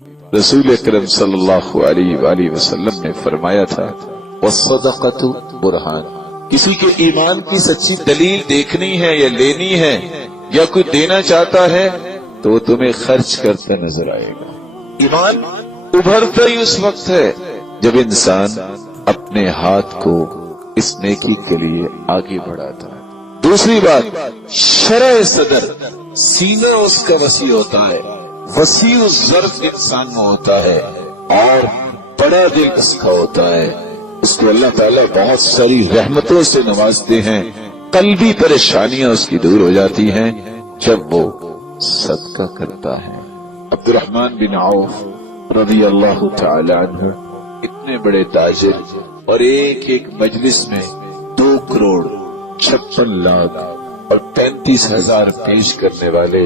رسول اکرم صلی اللہ علیہ وآلہ وسلم نے فرمایا تھا والصدقۃ برہان، کسی کے ایمان کی سچی دلیل دیکھنی ہے یا لینی ہے یا کوئی دینا چاہتا ہے تو وہ تمہیں خرچ کرتا نظر آئے گا۔ ایمان ابھرتا ہی اس وقت ہے جب انسان اپنے ہاتھ کو اس نیکی کے لیے آگے بڑھاتا ہے۔ دوسری بات، شرح صدر، سینہ اس کا وسیع ہوتا ہے، وسیع الظرف انسان میں ہوتا ہے اور بڑا دل اس کا ہوتا ہے۔ اس کو اللہ تعالیٰ بہت ساری رحمتوں سے نوازتے ہیں، قلبی پریشانیاں اس کی دور ہو جاتی ہیں جب وہ صدقہ کرتا ہے۔ عبد الرحمن بن عوف رضی اللہ تعالی عنہ اتنے بڑے تاجر اور ایک ایک مجلس میں 2,56,00,000 اور 35,000 پیش کرنے والے،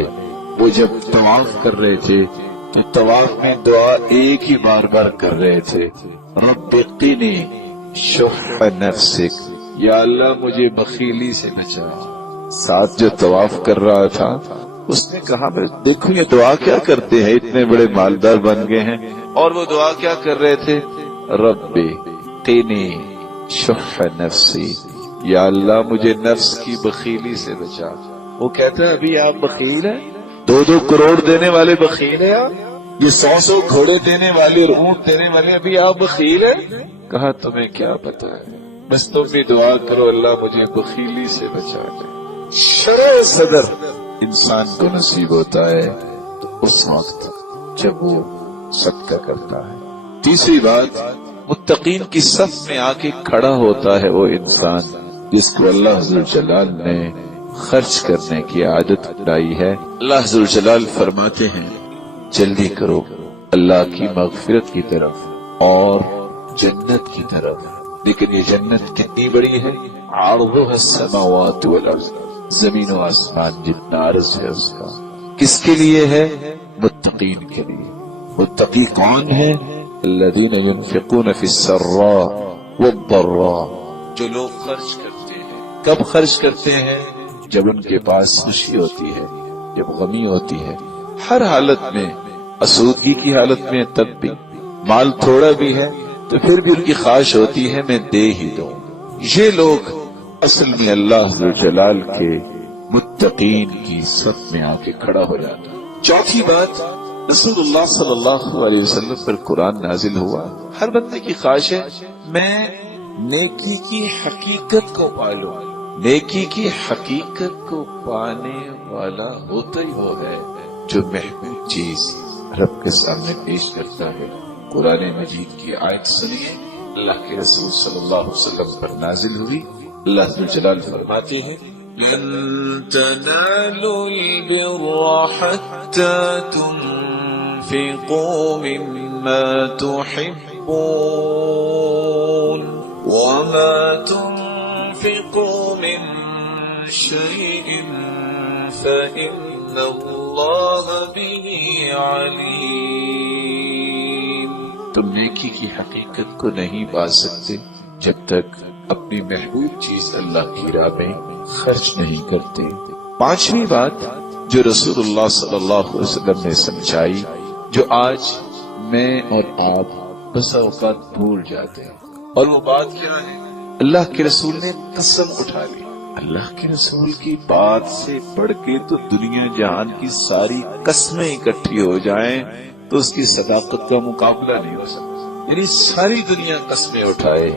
وہ جب طواف کر رہے تھے تو طواف میں دعا ایک ہی بار بار کر رہے تھے، رب قنی شح نفسک، یا اللہ مجھے بخیلی سے بچا۔ ساتھ جو طواف کر رہا تھا اس نے کہا دیکھو یہ دعا کیا کرتے ہیں، اتنے بڑے مالدار بن گئے ہیں، اور وہ دعا کیا کر رہے تھے، رب قنی شح نفسی، یا اللہ مجھے نفس کی بخیلی سے بچا۔ وہ کہتا ہے ابھی آپ بخیل ہیں، 2 کروڑ دینے والے بخیل ہیں آپ، یہ 100 گھوڑے دینے والے اور اونٹ دینے والے، ابھی آپ بخیل ہیں؟ کہا تمہیں کیا پتا ہے، بس تم بھی دعا کرو اللہ مجھے بخیلی سے بچا لے۔ شرح صدر انسان کو نصیب ہوتا ہے تو اس وقت جب وہ صدقہ کرتا ہے۔ تیسری بات، متقین کی صف میں آ کے کھڑا ہوتا ہے وہ انسان جس کو اللہ ذوالجلال نے خرچ کرنے کی عادت ڈائی ہے۔ اللہ ذوالجلال فرماتے ہیں جلدی کرو اللہ کی مغفرت کی طرف اور جنت کی طرف، لیکن یہ جنت کتنی بڑی ہے، عرضها السماوات والارض، زمین و آسمان جتنا عرض ہے اس کا۔ کس کے لیے ہے؟ متقین کے لیے۔ متقی کون ہے؟ الذین ينفقون فی السراء والضراء، جو لوگ خرچ کرتے ہیں۔ کب خرچ کرتے ہیں؟ جب ان کے پاس خوشی ہوتی ہے، جب غمی ہوتی ہے، ہر حالت میں، آسودگی کی حالت میں تب بھی، مال تھوڑا بھی ہے تو پھر بھی ان کی خواہش ہوتی ہے میں دے ہی دوں۔ یہ لوگ اصل میں اللہ ذوالجلال کے متقین کی صف میں آ کے کھڑا ہو جاتا ہے۔ چوتھی بات، رسول اللہ صلی اللہ علیہ وسلم پر قرآن نازل ہوا۔ ہر بندے کی خواہش ہے میں نیکی کی حقیقت کو پالوں۔ نیکی کی حقیقت کو پانے والا ہوتا ہی وہ ہے جو محبوب چیز رب کے سامنے پیش کرتا ہے۔ قرآن مجید کی آیت سنیے، اللہ کے رسول صلی اللہ علیہ وسلم پر نازل ہوئی۔ اللہ جلال فرماتے ہیں لن تنالوا البر حتى تنفقوا مما تحبون وما تنفقوا من شيء فإن الله به عليم۔ تم نیکی کی حقیقت کو نہیں پا سکتے جب تک اپنی محبوب چیز اللہ کی راہ میں خرچ نہیں کرتے۔ پانچویں بات جو رسول اللہ صلی اللہ علیہ وسلم نے سمجھائی، جو آج میں اور آپ بس اوقات بھول جاتے ہیں، اور وہ بات کیا ہے؟ اللہ کے رسول نے قسم اٹھا لی۔ اللہ کے رسول کی بات سے پڑھ کے تو دنیا جہان کی ساری قسمیں اکٹھی ہو جائیں تو اس کی صداقت کا مقابلہ نہیں ہو سکتا۔ یعنی ساری دنیا قسمیں اٹھائے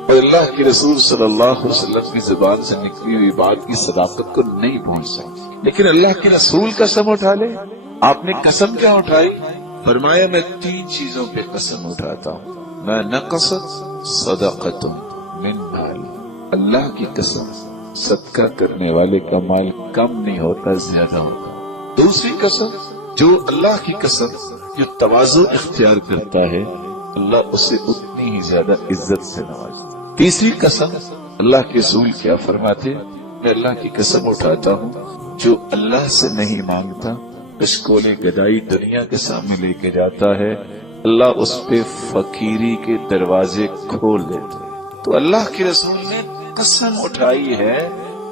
اور اللہ کے رسول صلی اللہ علیہ وسلم کی زبان سے نکلی ہوئی بات کی صداقت کو نہیں پہنچ سکتی، لیکن اللہ کے رسول قسم اٹھا لے۔ آپ نے قسم کیا اٹھائی؟ فرمایا میں 3 چیزوں پہ قسم اٹھاتا ہوں، میں نقصت صدقۃ من مال، اللہ کی قسم صدقہ کرنے والے کا مال کم نہیں ہوتا، زیادہ ہوتا۔ دوسری قسم، جو اللہ کی قسم جو تواضع اختیار کرتا ہے اللہ اسے اتنی ہی زیادہ عزت سے نوازتا۔ تیسری قسم، اللہ کے رسول کیا فرماتے؟ میں اللہ کی قسم اٹھاتا ہوں جو اللہ سے نہیں مانگتا، اشکول گدائی دنیا کے سامنے لے کے جاتا ہے، اللہ اس پہ فقیری کے دروازے کھول دیتے۔ تو اللہ کے رسول نے قسم اٹھائی ہے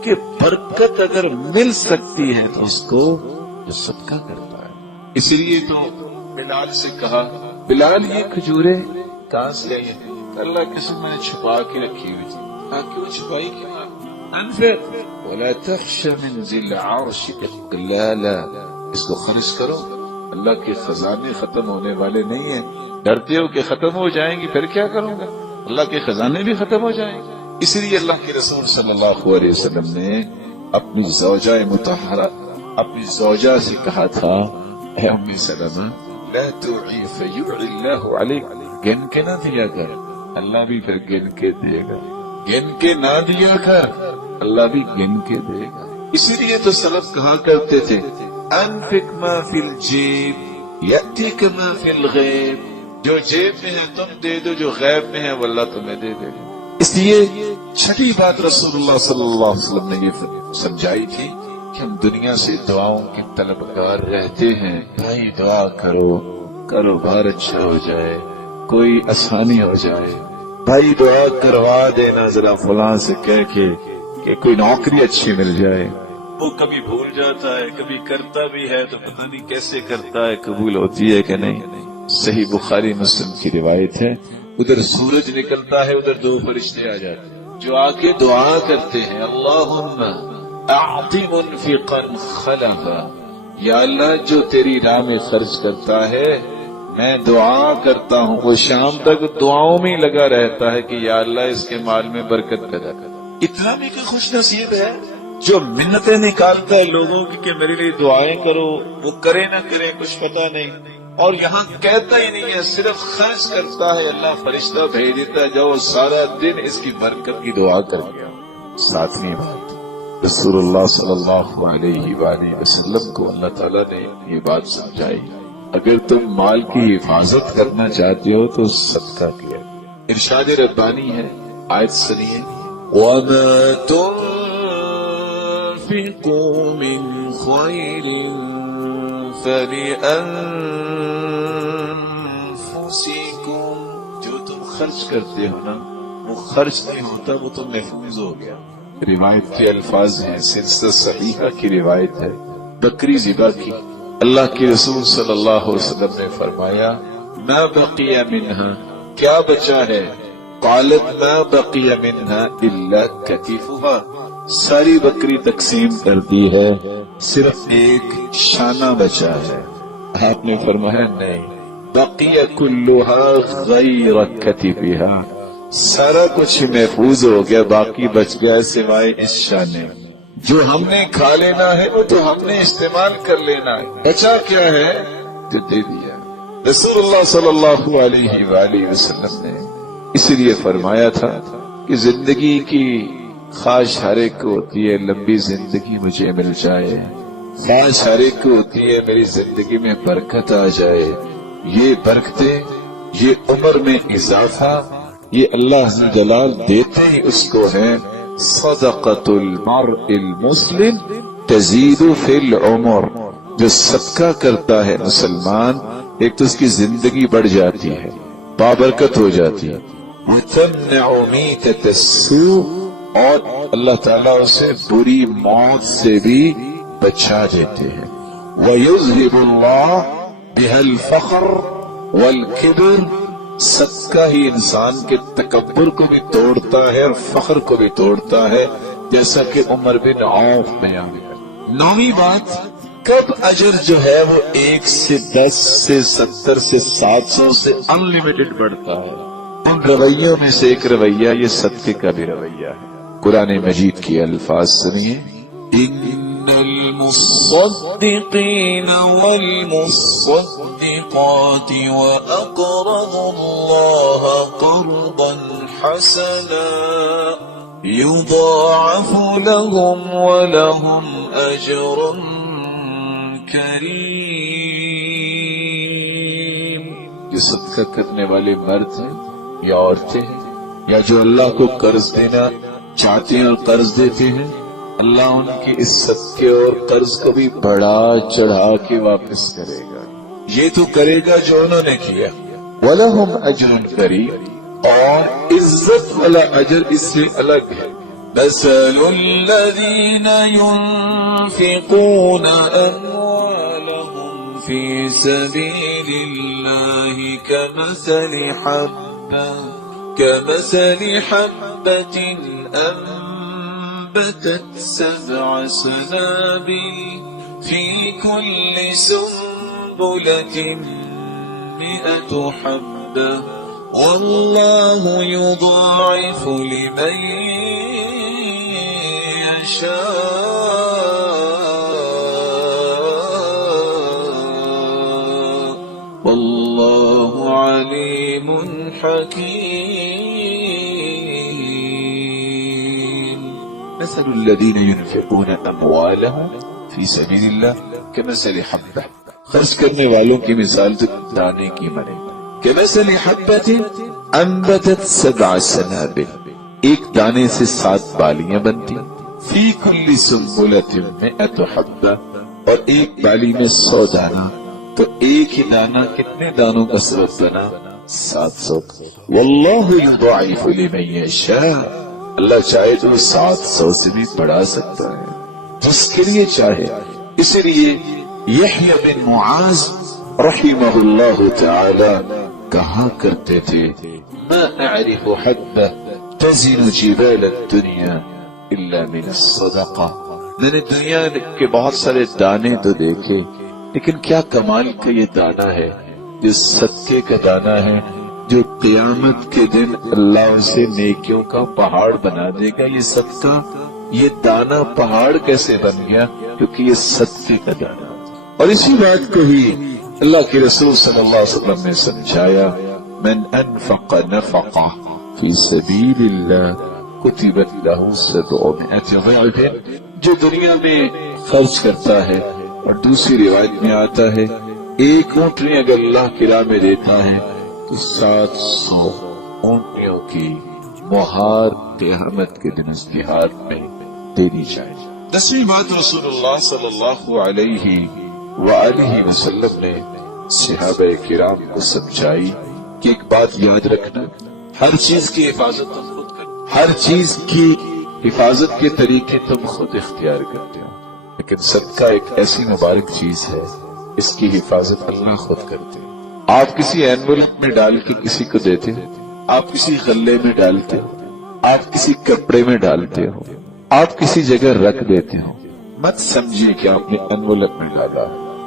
کہ برکت اگر مل سکتی ہے تو اس کو جو صدقہ کرتا ہے۔ اس لیے تو بلال سے کہا بلال یہ کھجوریں کہاں سے آئی ہیں؟ اللہ قسم میں نے چھپا کے رکھی ہوئی تھی. کیوں چھپائی کیوں؟ انفق ولا تخش من ذی العرش اقلالا، اس کو خرچ کرو، اللہ کے خزانے ختم ہونے والے نہیں ہیں. ڈرتے ہو کہ ختم ہو جائیں گی پھر کیا کروں گا؟ اللہ کے خزانے بھی ختم ہو جائیں گے. اس لیے اللہ کے رسول صلی اللہ علیہ وسلم نے اپنی زوجہ مطہرہ اپنی زوجہ سے کہا تھا اے ام سلمہ لا تعی فیعی اللہ علیک، گن کے نہ دیا کر، اللہ بھی پھر گن کے دے گا. گن کے نہ دیا کر، اللہ بھی گن کے دے گا. اسی لیے تو سلف کہا کرتے تھے انفق ما فی الجیب یأتیک ما فی الغیب، جو جیب میں ہے تم دے دو، جو غیب میں ہے وہ اللہ تمہیں دے دے گا. اس لیے چھٹی بات رسول اللہ صلی اللہ علیہ وسلم نے یہ سمجھائی تھی کہ ہم دنیا سے دعاؤں کے طلبگار رہتے ہیں. بھائی دعا کرو، کاروبار اچھا ہو جائے، کوئی آسانی ہو جائے. بھائی دعا کروا دینا ذرا فلاں سے کہہ کے کہ کوئی نوکری اچھی مل جائے. وہ کبھی بھول جاتا ہے، کبھی کرتا بھی ہے تو پتہ نہیں کیسے کرتا ہے، قبول ہوتی ہے کہ نہیں. صحیح بخاری مسلم کی روایت ہے، ادھر سورج نکلتا ہے، ادھر دو فرشتے آ جاتے ہیں جو آ کے دعا کرتے ہیں اللہم اعطی منفقا خلفا، یا اللہ جو تیری راہ میں خرچ کرتا ہے میں دعا کرتا ہوں وہ شام تک دعاؤں میں لگا رہتا ہے کہ یا اللہ اس کے مال میں برکت پیدا کر. اتنا بھی کہ خوش نصیب ہے جو منتیں نکالتا ہے لوگوں کی کہ میرے لیے دعائیں کرو، وہ کرے نہ کرے کچھ پتہ نہیں، اور یہاں کہتا ہی نہیں ہے، صرف خرچ کرتا ہے. اللہ فرشتہ بھیج دیتا ہے جاؤ سارا دن اس کی برکت کی دعا کر گیا. ساتویں بات رسول اللہ صلی اللہ علیہ وآلہ وسلم کو اللہ تعالیٰ نے یہ بات سمجھائی اگر تم مال کی حفاظت کرنا چاہتے ہو تو صدقہ کیا. ارشاد ربانی ہے، آیت سنیے وَمَا تُنْفِقُوا مِنْ خَيْرٍ فَلِأَنفُسِكُمْ، جو تم خرچ کرتے ہو نا وہ خرچ نہیں ہوتا، وہ تو محفوظ ہو گیا. روایت کے الفاظ ہیں، سلسلہ صحیحہ کی روایت ہے، بکری ذبح کی. اللہ کے رسول صلی اللہ علیہ وسلم نے فرمایا ما بقی منہا، کیا بچا ہے؟ قالت ما بقی منہا الا کتفھا، ساری بکری تقسیم کر دی ہے صرف ایک شانہ بچا ہے. آپ نے فرمایا نہیں، بقی کلھا غیر کتفھا، سارا کچھ محفوظ ہو گیا، باقی بچ گیا سوائے اس شانے. جو ہم نے کھا لینا ہے وہ تو ہم نے استعمال کر لینا ہے، بچا کیا ہے جو دے دیا. رسول اللہ صلی اللہ علیہ وآلہ وسلم نے اسی لیے فرمایا تھا کہ زندگی کی خواہش ہر ایک کو ہوتی ہے لمبی زندگی مجھے مل جائے، خواہش ہر ایک کو ہوتی ہے میری زندگی میں برکت آ جائے. یہ برکتیں، یہ عمر میں اضافہ، یہ اللہ جلال دیتے ہی اس کو ہے. صدقۃ المرء المسلم تزید فی العمر، جو صدقہ کرتا ہے مسلمان ایک تو اس کی زندگی بڑھ جاتی ہے، بابرکت ہو جاتی ہے. وتمنع میتۃ السوء، اور اللہ تعالیٰ اسے بری موت سے بھی بچا دیتے ہیں. ویذہب اللہ بها الفخر والکبر، صدقہ ہی انسان کے تکبر کو بھی توڑتا ہے اور فخر کو بھی توڑتا ہے، جیسا کہ عمر بن عوف بیان ہے. نویں بات، کب اجر جو ہے وہ 1 سے 10 سے 70 سے 700 سے انلیمیٹڈ بڑھتا ہے. ان رویوں میں سے ایک رویہ یہ صدقے کا بھی رویہ ہے. قرآن مجید کی الفاظ سنیے ان المصدقین والمصدقات واقرضوا اللہ قرضا حسنا یضاعف لهم ولهم اجر کریم. یہ صدقہ کرنے والے مرد ہیں یا عورتیں ہیں یا جو اللہ کو قرض دینا چاہتے ہیں اور قرض دیتے ہیں، اللہ ان کی اس صدقے اور قرض کو بھی بڑھا چڑھا کے واپس کرے گا. یہ تو کرے گا جو انہوں نے کیا. وَلَهُمْ أَجْرٌ كَرِيمٌ، اور عزت والا اجر اس سے الگ ہے. مَثَلُ الَّذِينَ يُنْفِقُونَ أَمْوَالَهُمْ في سبيل الله كمثل حبة أنبتت 7 سنابل في كل سنبلة 100 حبة والله يضاعف لمن يشاء والله عليم حكيم. مثل الذين ينفقون أموالهم في سبيل الله كمثل حبة، خرچ کرنے والوں کی مثال تو دانے کی مانے، كمثل حبة أنبتت 7 سنابل، ایک دانے سے 7 بالیاں بنتی، فی کل سنبلۃ 100 حبة، اور ایک بالی میں 100 دانہ، تو ایک ہی دانہ کتنے دانوں کا سبب بنا؟ 700. واللہ یضاعف لمن یشاء، اللہ چاہے تو 700 سے بھی بڑھا سکتا ہے جس کے لیے چاہے. اس لیے یحییٰ بن معاذ رحمہ اللہ تعالی کہا کرتے تھے ما اعرف حبة تزن جبال الدنيا الا من الصدقة. میں نے دنیا کے بہت سارے دانے تو دیکھے، لیکن کیا کمال کا یہ دانہ ہے جو صدقے کا دانہ ہے، جو قیامت کے دن اللہ اسے نیکیوں کا پہاڑ بنا دے گا. یہ صدقہ، یہ دانہ پہاڑ کیسے بن گیا؟ کیونکہ یہ صدقے کا دانہ. اور اسی بات کو ہی اللہ کے رسول صلی اللہ علیہ وسلم نے سمجھایا من انفق نفقہ فی سبیل اللہ کتبت لہ 700 ضعف. جو دنیا میں خرچ کرتا ہے، اور دوسری روایت میں آتا ہے ایک اونٹنی اگر اللہ کی راہ میں دیتا ہے تو 700 اونٹنیوں کی مہار قیامت کے دن اس کے ہاتھ میں دینی چاہیے. 10ویں بات رسول اللہ صلی اللہ علیہ وآلہ وسلم نے صحابہ کرام کو سمجھائی کہ ایک بات یاد رکھنا، ہر چیز کی حفاظت تم خود کرو، ہر چیز کی حفاظت کے طریقے تم خود اختیار کرتے ہو، لیکن صدقہ ایک ایسی مبارک چیز ہے اس کی حفاظت اللہ خود کرتے ہیں. آپ کسی اینولپ میں ڈال کے کسی کو دیتے ہو، آپ کسی غلے میں ڈالتے ہو، آپ کسی کپڑے میں ڈالتے ہو، آپ کسی جگہ رکھ دیتے ہو، مت سمجھیے کہ آپ نے اینولپ میں ڈالا،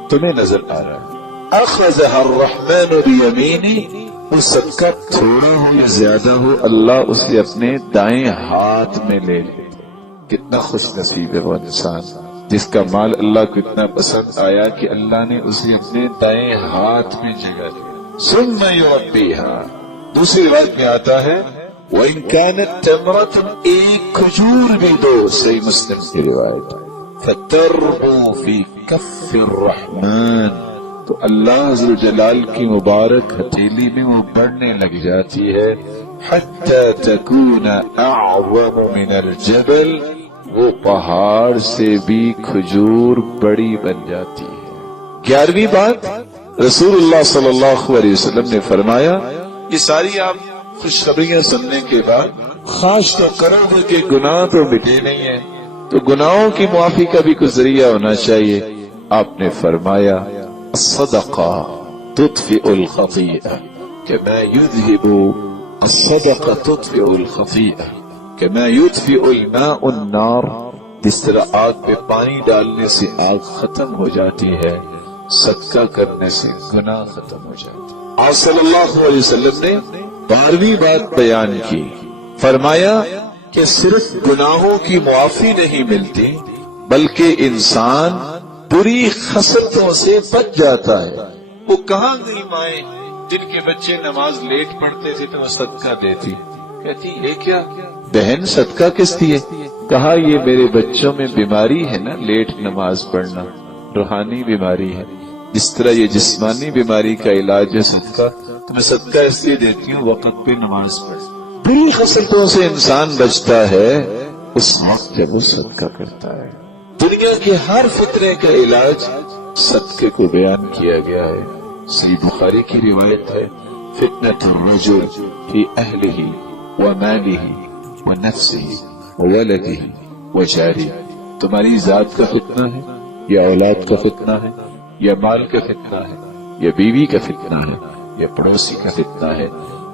تمہیں نظر آ رہا ہے. اخذها الرحمن بیمینہ، وہ صدقہ تھوڑا ہو یا زیادہ ہو اللہ اسے اپنے دائیں ہاتھ میں لے لیتے. کتنا خوش نصیب ہے وہ انسان جس کا مال اللہ کو اتنا پسند آیا کہ اللہ نے اسے اپنے دائیں ہاتھ میں جگہ دی. ثم یربیہا، دوسری روایت میں آتا ہے وَإِن كَانَتْ تَمْرَةٌ، ایک کھجور بھی دو، صحیح مسلم کی روایت، فَتَرْبُو فِي كَفِّ الرَّحْمَنِ، تو اللہ عز و جلال کی مبارک ہتھیلی میں وہ بڑھنے لگ جاتی ہے. حَتَّى تَكُونَ أَعْظَمُ مِنَ الْجَبَلِ، وہ پہاڑ سے بھی کھجور بڑی بن جاتی ہے. 11ویں بات رسول اللہ صلی اللہ علیہ وسلم نے فرمایا، یہ ساری آپ خوشخبریاں سننے کے بعد خواہش تو کرو گے کہ گناہ تو مٹے نہیں ہیں، تو گناہوں کی معافی کا بھی کوئی ذریعہ ہونا چاہیے. آپ نے فرمایا الصدقہ تطفئ الخطیئہ کما یذہب، الصدقہ تطفئ الخطیئہ کما یطفئ الماء النار، جس طرح آگ پہ پانی ڈالنے سے آگ ختم ہو جاتی ہے، صدقہ کرنے سے گناہ ختم ہو جاتے. آپ صلی اللہ علیہ وسلم نے 12ویں بات بیان کی، فرمایا کہ صرف گناہوں کی معافی نہیں ملتی بلکہ انسان بری خصلتوں سے بچ جاتا ہے. وہ کہاں گئی مائیں جن کے بچے نماز لیٹ پڑھتے تھے تو وہ صدقہ دیتی، کہتی یہ کیا بہن صدقہ کس دیے؟ کہا یہ میرے بچوں میں بیماری ہے نا لیٹ نماز پڑھنا، روحانی بیماری ہے، جس طرح یہ جسمانی بیماری کا علاج ہے صدقہ، تو میں صدقہ اس لیے دیتی ہوں وقت پہ نماز پڑھ. بری خصلتوں سے انسان بچتا ہے اس وقت جب وہ صدقہ کرتا ہے. دنیا کے ہر فطرے کا علاج صدقے کو بیان کیا گیا ہے. صحیح بخاری کی روایت ہے فتنة الرجل فی اہلہ ومالہ ونفسہ وولدہ وجارہ، تمہاری ذات کا فتنہ ہے یا اولاد کا فتنہ ہے یہ مال کا فتنہ ہے، یہ بیوی کا فتنہ ہے، یہ پڑوسی کا فتنہ ہے،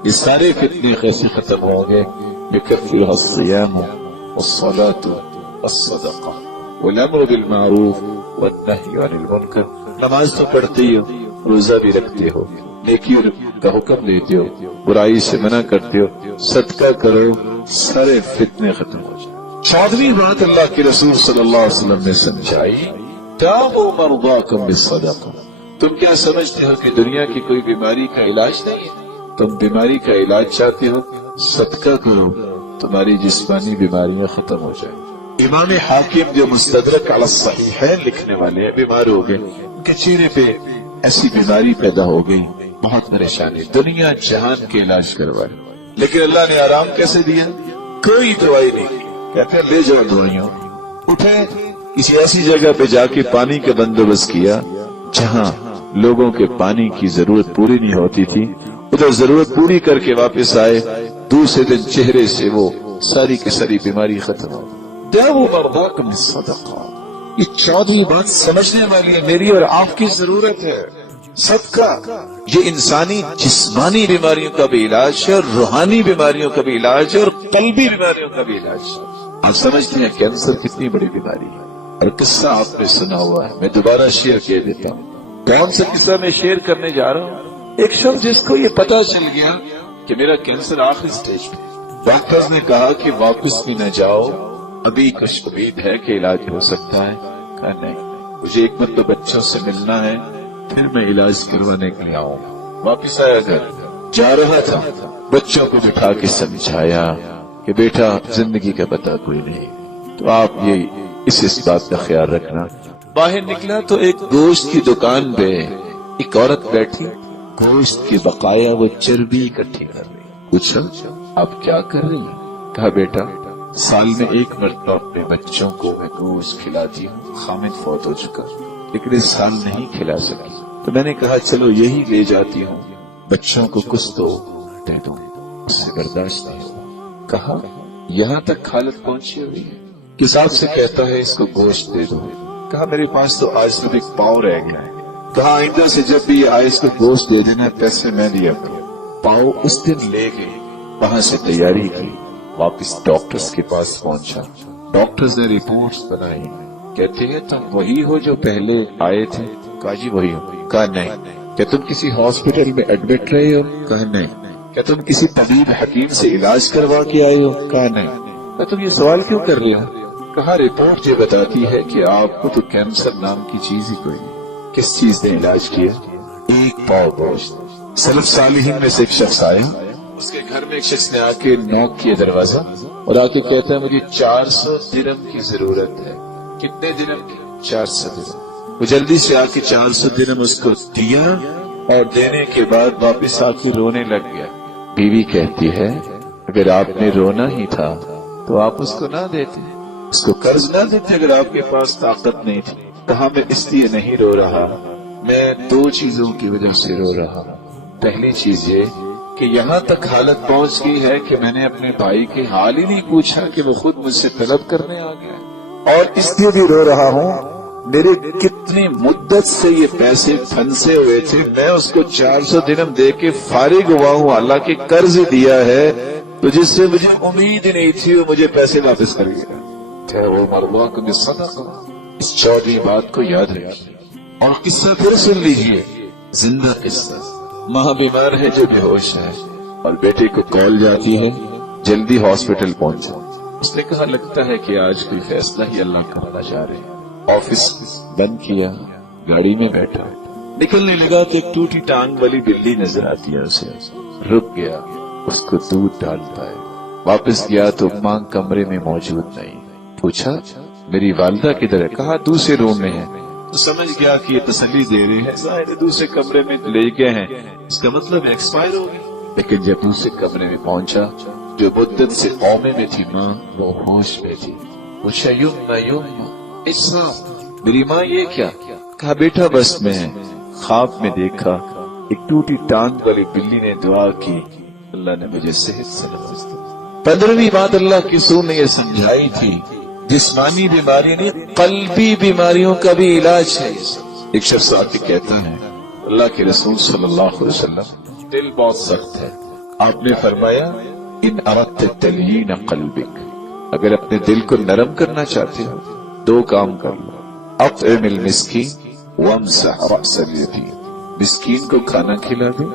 یہ سارے فتنے کیسے ختم ہوں گے؟ بکفرها الصيام والصلاة والصدقہ والامر بالمعروف والنهی عن المنکر. نماز تو پڑھتے ہو، روزہ بھی رکھتے ہو، نیکی کا حکم دیتے ہو، برائی سے منع کرتے ہو، صدقہ کرو، سارے فتنے ختم ہو جائیں. 14ویں بات اللہ کے رسول صلی اللہ علیہ وسلم نے سمجھائی، داؤوا مرضاکم بالصدقہ. تم کیا سمجھتے ہو کہ دنیا کی کوئی بیماری کا علاج نہیں ہے؟ تم بیماری کا علاج چاہتے ہو، صدقہ کرو، تمہاری جسمانی بیماریاں ختم ہو جائیں. امام حاکم جو مستدرک علی الصحیحین لکھنے والے ہیں، بیمار ہو گئے، ان کے چہرے پہ ایسی بیماری پیدا ہو گئی، بہت پریشانی، دنیا جہان کے علاج کروائے، لیکن اللہ نے آرام کیسے دیا؟ کوئی دوائی نہیں. کہتے ہیں لے جاؤ دوائیوں. اٹھے کسی ایسی جگہ پہ جا کے پانی کا بندوبست کیا جہاں لوگوں کے پانی کی ضرورت پوری نہیں ہوتی تھی، ادھر ضرورت پوری کر کے واپس آئے، دوسرے دن چہرے سے وہ ساری کی ساری بیماری ختم ہو. داؤوا مرضاکم بالصدقہ. یہ 14ویں بات سمجھنے والی ہے، میری اور آپ کی ضرورت ہے. صدقہ یہ انسانی جسمانی بیماریوں کا بھی علاج ہے، اور روحانی بیماریوں کا بھی علاج ہے، اور قلبی بیماریوں کا بھی علاج ہے. آپ سمجھتے ہیں کینسر کتنی بڑی بیماری ہے، اور قصہ آپ نے سنا ہوا ہے، میں دوبارہ شیئر کر دیتا ہوں. کون سا قصہ میں شیئر کرنے جا رہا ہوں؟ ایک شخص جس کو یہ پتا چل گیا کہ میرا کینسر آخری سٹیج پہ، ڈاکٹرز نے کہا کہ واپس بھی نہ جاؤ، ابھی کچھ امید ہے کہ علاج ہو سکتا ہے. کہا نہیں، مجھے ایک مرتبہ بچوں سے ملنا ہے، پھر میں علاج کروانے کے لیے آؤں. واپس آیا گھر، جا رہا تھا، بچوں کو بٹھا کے سمجھایا کہ بیٹا زندگی کا پتہ کوئی نہیں، تو آپ یہ اس بات کا خیال رکھنا. باہر نکلا تو ایک گوشت کی دکان پہ ایک عورت بیٹھی، گوشت کی بقایا وہ چربی اکٹھی کر رہی. پوچھا آپ کیا کر رہی ہیں؟ کہا بیٹا سال میں ایک مرتبہ اپنے بچوں کو میں گوشت کھلاتی ہوں، خامد فوت ہو چکا لیکن اس سال نہیں کھلا سکی، تو میں نے کہا چلو یہی لے جاتی ہوں، بچوں کو کچھ تو دے دوں، اس سے برداشت نہیں ہوا. کہا یہاں تک حالت پہنچی ہوئی ہے کہ صاحب سے کہتا ہے اس کو گوشت دے دو. کہا میرے پاس تو آج صرف ایک پاؤ رہ گیا ہے. کہا آئندہ سے جب بھی آئے اس کو گوشت دے دینا، پیسے میں دیا کروں. پاؤ اس دن لے گئے، وہاں سے تیاری کی، واپس ڈاکٹرز کے پاس پہنچا. ڈاکٹرز نے رپورٹس بنائی، کہتے ہیں تم وہی ہو جو پہلے آئے تھے؟ کہا جی وہی ہوں. کہا نہیں. کیا تم کسی ہاسپٹل میں ایڈمٹ رہے ہو؟ کہا نہیں. کیا تم کسی طبیب حکیم سے علاج کروا کے آئے ہو؟ کہا نہیں. کیا تم یہ سوال کیوں کر رہے ہو؟ کہا رپورٹ یہ بتاتی ہے کہ آپ کو تو کینسر نام کی چیز ہی کوئی نہیں. کس چیز نے علاج کیا؟ ایک پاؤ گوشت. سلف صالحین میں سے ایک شخص آیا، اس کے گھر میں ایک شخص نے آ کے نوک کیا دروازہ اور آ کے کہتا ہے مجھے 400 درہم کی ضرورت ہے. کتنے درہم کی؟ 400 درہم. وہ جلدی سے آ کے 400 درہم اس کو دیا، اور دینے کے بعد واپس آ کے رونے لگ گیا. بیوی کہتی ہے اگر آپ نے رونا ہی تھا تو آپ اس کو نہ دیتے، اس کو قرض نہ دیتے اگر آپ کے پاس طاقت نہیں تھی. کہا میں اس لیے نہیں رو رہا، میں 2 چیزوں کی وجہ سے رو رہا. پہلی چیز یہ کہ یہاں تک حالت پہنچ گئی ہے کہ میں نے اپنے بھائی کے حال ہی نہیں پوچھا کہ وہ خود مجھ سے طلب کرنے آ گیا. اور اس لیے بھی رو رہا ہوں میرے کتنی مدت سے یہ پیسے پھنسے ہوئے تھے، میں اس کو 400 درہم دے کے فارغ ہوا ہوں، اللہ کے قرض دیا ہے تو جس سے مجھے امید نہیں تھی وہ مجھے پیسے واپس کر گیا. وہ مرضاکم بالصدقہ. اس 14ویں بات کو یاد رکھیے. اور قصہ پھر سن لیجئے، زندہ قصہ. ماں بیمار ہے جو بے ہوش ہے، اور بیٹے کو کال جاتی ہے جلدی ہاسپٹل پہنچا. اس نے کہا لگتا ہے کہ آج کوئی فیصلہ ہی اللہ کرنا چاہ رہے ہیں. آفس بند کیا، گاڑی میں بیٹھا، نکلنے لگا تو ایک ٹوٹی ٹانگ والی بلی نظر آتی ہے. اسے رک گیا، اس کو دودھ ڈالتا ہے. واپس گیا تو ماں کمرے میں موجود نہیں. پوچھا میری والدہ کدھر ہے؟ کہا دوسرے روم میں ہے. تو سمجھ گیا کہ یہ تسلی دے رہے ہیں، ظاہر دوسرے کمرے میں لے گئے ہیں، اس کا مطلب ایکسپائر ہو گئی. لیکن جب دوسرے کمرے میں پہنچا، جو مدت سے قومے میں تھی ماں وہ ہوش میں تھی. پوچھا یمنا میری ماں یہ کیا؟ کہا بیٹا بس میں خواب میں دیکھا ایک ٹوٹی ٹانگ والی بلی نے دعا کی، اللہ نے مجھے صحت سے نواز دیا. 15ویں بات اللہ کی رسول نے یہ سمجھائی تھی، جسمانی بیماری نہیں قلبی بیماریوں کا بھی علاج ہے. ایک شخص آ کے کہتا ہے اللہ کے رسول صلی اللہ علیہ وسلم دل بہت سخت ہے. آپ نے فرمایا ان اردت تلین قلبک، اگر اپنے دل کو نرم کرنا چاہتے ہو دو کام کر لو. اطعم المسکین وامسح رأس الیتیم، مسکین کو کھانا کھلا دو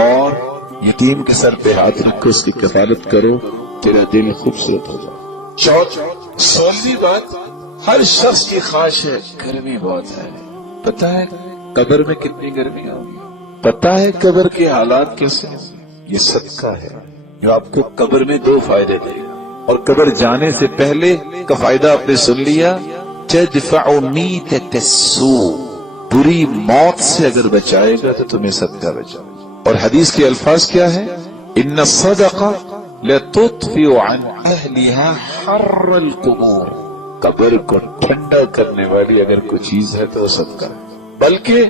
اور یتیم کے سر پہ ہاتھ رکھو، اس کی کفالت کرو، تیرا دل خوبصورت ہو جائے. 16ویں بات، ہر شخص کی خواہش ہے، گرمی بہت ہے. پتہ ہے قبر میں کتنی گرمی ہوگی؟ پتہ ہے قبر کے حالات کیسے ہیں؟ یہ صدقہ ہے جو آپ کو قبر میں دو فائدے دے گا. اور قبر جانے سے پہلے کا فائدہ آپ نے سن لیا، تدفع میتۃ السوء، بری موت سے اگر بچائے گا تو تمہیں صدقہ بچائے. اور حدیث کے الفاظ کیا ہے؟ ان الصدقہ لتطفئ عن اہلها حر القبور، قبر کو ٹھنڈا کرنے والی اگر کوئی چیز ہے تو صدقہ ہے. بلکہ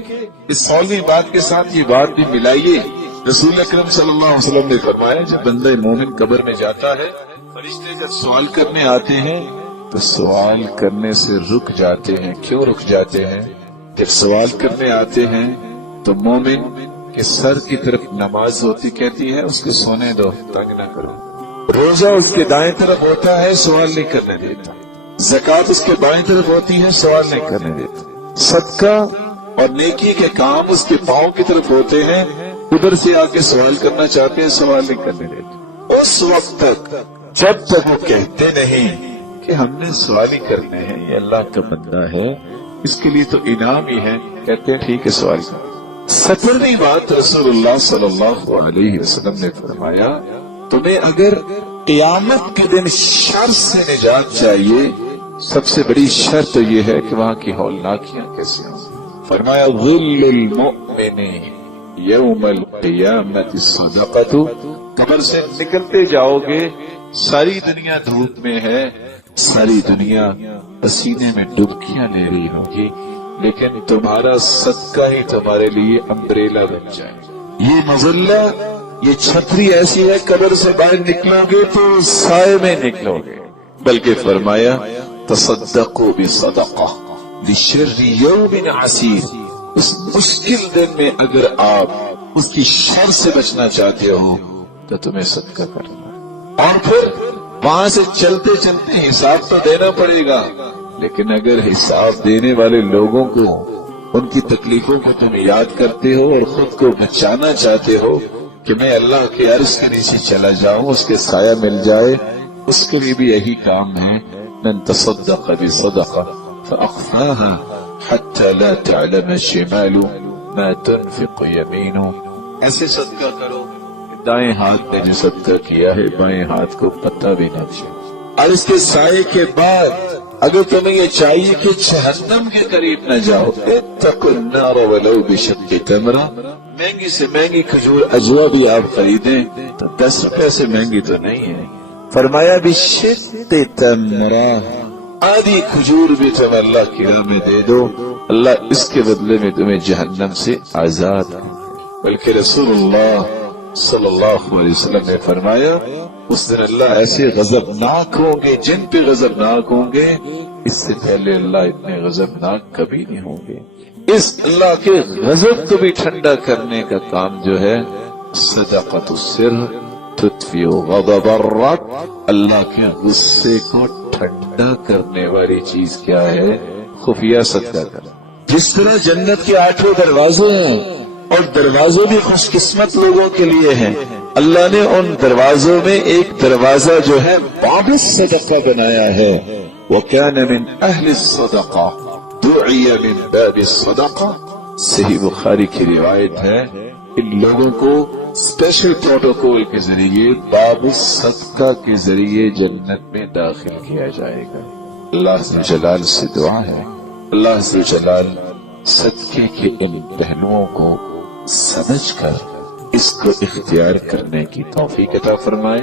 اس 16ویں بات کے ساتھ یہ بات بھی ملائیے، رسول اکرم صلی اللہ علیہ وسلم نے فرمایا جب بندہ مومن قبر میں جاتا ہے، فرشتے جب سوال کرنے آتے ہیں تو سوال کرنے سے رک جاتے ہیں. کیوں رک جاتے ہیں؟ جب سوال کرنے آتے ہیں تو مومن کے سر کی طرف نماز ہوتی، کہتی ہے اس کو سونے دو، تنگ نہ کرو. روزہ اس کے دائیں طرف ہوتا ہے، سوال نہیں کرنے دیتا. زکوٰۃ اس کے بائیں طرف ہوتی ہے، سوال نہیں کرنے دیتا. صدقہ اور نیکی کے کام اس کے پاؤں کی طرف ہوتے ہیں، ادھر سے آ کے سوال کرنا چاہتے ہیں، سوال نہیں کرنے دیتے. اس وقت تک جب تک وہ کہتے نہیں کہ ہم نے سوال ہی کرنے ہیں، یہ اللہ کا بندہ ہے، اس کے لیے تو انعام ہی ہے، کہتے ہیں ٹھیک ہے سوال کر. 17ویں بات، رسول اللہ صلی اللہ علیہ وسلم نے فرمایا تمہیں اگر قیامت کے دن شر سے نجات چاہیے، سب سے بڑی شرط یہ ہے کہ وہاں کی ہولناکیاں کیسے ہوں. فرمایا ظل المؤمن یوم القیامت صدقۃ، قبر سے نکلتے جاؤ گے، ساری دنیا دھوپ میں ہے، ساری دنیا پسینے میں ڈبکیاں لے رہی ہوگی، لیکن تمہارا صدقہ ہی تمہارے لیے امبریلا بن جائے. یہ مظلہ، یہ چھتری ایسی ہے، قبر سے باہر نکلو گے تو سائے میں نکلو گے. بلکہ فرمایا تصدقوا بصدقہ لشر یوم عسیر، اس مشکل دن میں اگر آپ اس کی شر سے بچنا چاہتے ہو تو تمہیں صدقہ کرنا ہے. اور پھر وہاں سے چلتے چلتے حساب تو دینا پڑے گا، لیکن اگر حساب دینے والے لوگوں کو، ان کی تکلیفوں کو تم یاد کرتے ہو اور خود کو بچانا چاہتے ہو کہ میں اللہ کے عرش کے نیچے چلا جاؤں، اس کے سایہ مل جائے، اس کے لیے بھی یہی کام ہے. من تصدق بصدقہ فأخفاها حتى لا تعلم شمال ما تنفق يمينه، ایسے صدقہ کرو دائیں ہاتھ نے جو صدقہ کیا ہے بائیں ہاتھ کو پتہ بھی نہ چلے. اور اس کے سائے کے بعد اگر تمہیں یہ چاہیے کہ جہنم کے قریب نہ جاؤ، اتقوا النار ولو بشق تمرہ، مہنگی سے مہنگی کھجور اجوا بھی آپ خریدیں تو 10 روپے سے مہنگی تو نہیں ہے. فرمایا بشق تمرہ، آدھی کھجور بھی تم اللہ کی راہ میں دے دو، اللہ اس کے بدلے میں تمہیں جہنم سے آزاد. بلکہ رسول اللہ صلی اللہ علیہ وسلم نے فرمایا اس دن اللہ ایسے غضبناک ہوں گے، جن پہ غضبناک ہوں گے اس سے پہلے اللہ اتنے غضبناک کبھی نہیں ہوں گے. اس اللہ کے غضب کو بھی ٹھنڈا کرنے کا کام جو ہے صدقۃ السر تطفئ غضب الرب، اللہ کے غصے کو ٹھنڈا کرنے والی چیز کیا ہے؟ خفیہ صدقہ کرنا. جس طرح جنت کے 8 دروازے ہیں اور دروازے بھی خوش قسمت لوگوں کے لیے ہیں، اللہ نے ان دروازوں میں ایک دروازہ جو ہے باب الصدقہ بنایا ہے. وَكَانَ مِنْ أَهْلِ الصَّدَقَةِ دُعِيَ مِنْ بَابِ الصَّدَقَةِ، صحیح بخاری کی روایت ہے ان لوگوں کو اسپیشل پروٹوکول کے ذریعے باب الصدقہ کے ذریعے جنت میں داخل کیا جائے گا. اللہ عز و جلال سے دعا ہے اللہ عز و جلال صدقے کے ان پہلوؤں کو سمجھ کر اس کو اختیار کرنے کی توفیق عطا فرمائے.